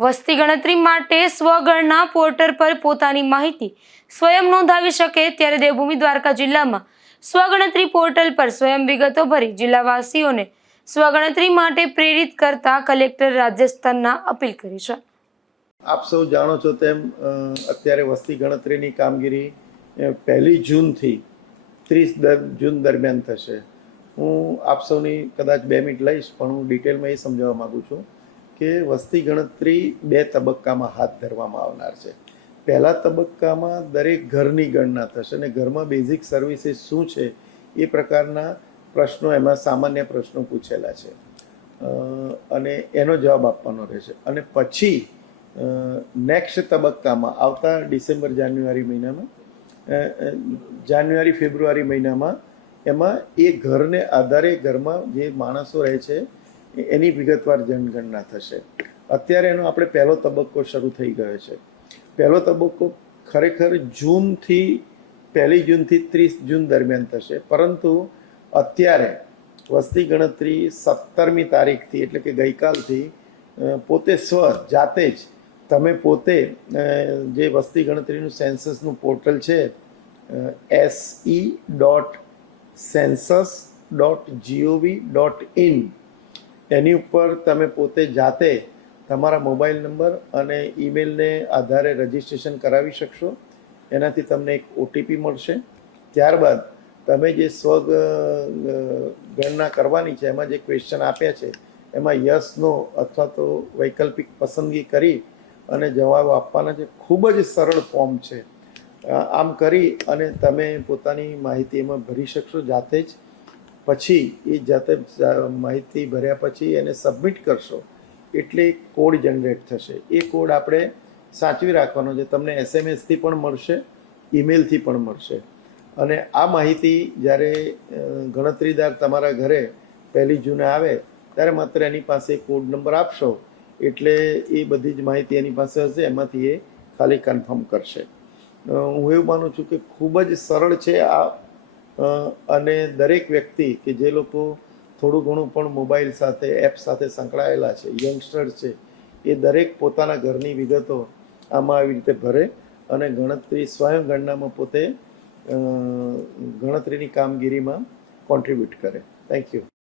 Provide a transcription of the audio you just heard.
વસ્તી ગણતરી માટે સ્વગણના પોર્ટલ પર પોતાની માહિતી સ્વયં નોંધાવી શકે ત્યારે દેવભૂમિ દ્વારકા જિલ્લામાં સ્વગણતરી પોર્ટલ પર સ્વયં વિગતો ભરી જિલ્લાવાસીઓને સ્વગણતરી માટે પ્રેરિત કરતા કલેક્ટર રાજસ્થાનના અપીલ કરી છે। આપ સૌ જાણો છો તેમ અત્યારે વસ્તી ગણતરીની કામગીરી 1 જૂનથી 30 જૂન દરમિયાન થશે। હું આપ સૌની કદાચ 2 મિનિટ લઈશ, પણ હું ડિટેલમાં એ સમજાવવા માગું છું કે વસ્તી ગણતરી 2 તબક્કામાં હાથ ધરવામાં આવનાર છે। પહેલા તબક્કામાં દરેક ઘરની ગણના થશે અને ઘરમાં બેઝિક સર્વિસીસ શું છે એ પ્રકારના પ્રશ્નો, એમાં સામાન્ય પ્રશ્નો પૂછેલા છે અને એનો જવાબ આપવાનો રહેશે। અને પછી નેક્સ્ટ તબક્કામાં આવતા ડિસેમ્બર જાન્યુઆરી ફેબ્રુઆરી મહિનામાં એમાં એ ઘરને આધારે ઘરમાં જે માણસો રહે છે એની વિગતવાર જનગણના થશે। અત્યારે એનો આપણે પહેલો તબક્કો શરૂ થઈ ગયો છે। પહેલો તબક્કો ખરેખર 1 જૂનથી 30 જૂન દરમિયાન થશે, પરંતુ અત્યારે વસ્તી ગણતરી 17મી તારીખથી એટલે કે ગઈકાલથી પોતે જાતે જ તમે પોતે જે વસ્તી ગણતરીનું સેન્સસનું પોર્ટલ છે se.census.gov.in એની ઉપર તમે પોતે જાતે તમારા મોબાઈલ નંબર અને ઈમેલને આધારે રજિસ્ટ્રેશન કરાવી શકશો। એનાથી તમને એક OTP મળશે। ત્યારબાદ તમે જે ગણના કરવાની છે એમાં જે ક્વેશ્ચન આપ્યા છે એમાં યસ નો અથવા તો વૈકલ્પિક પસંદગી કરી અને જવાબ આપવાના છે। ખૂબ જ સરળ ફોર્મ છે। આમ કરી અને તમે પોતાની માહિતી એમાં ભરી શકશો જાતે જ। પછી એ જાતે માહિતી ભર્યા પછી એને સબમિટ કરશો એટલે કોડ જનરેટ થશે। એ કોડ આપણે સાચવી રાખવાનો છે। તમને SMS-થી પણ મળશે, ઈમેલથી પણ મળશે। અને આ માહિતી જ્યારે ગણતરીદાર તમારા ઘરે 1 જૂને આવે ત્યારે માત્ર એની પાસે કોડ નંબર આપશો એટલે એ બધી જ માહિતી એની પાસે હશે, એમાંથી એ ખાલી કન્ફર્મ કરશે। હું એવું માનું છું કે ખૂબ જ સરળ છે આ, અને દરેક વ્યક્તિ કે જે લોકો થોડું ઘણું પણ મોબાઈલ સાથે એપ સાથે સંકળાયેલા છે, યંગસ્ટર્સ છે, એ દરેક પોતાના ઘરની વિગતો આમાં આવી રીતે ભરે અને ગણતરી સ્વયં ગણનામાં પોતે ગણતરીની કામગીરીમાં કોન્ટ્રીબ્યુટ કરે। Thank you.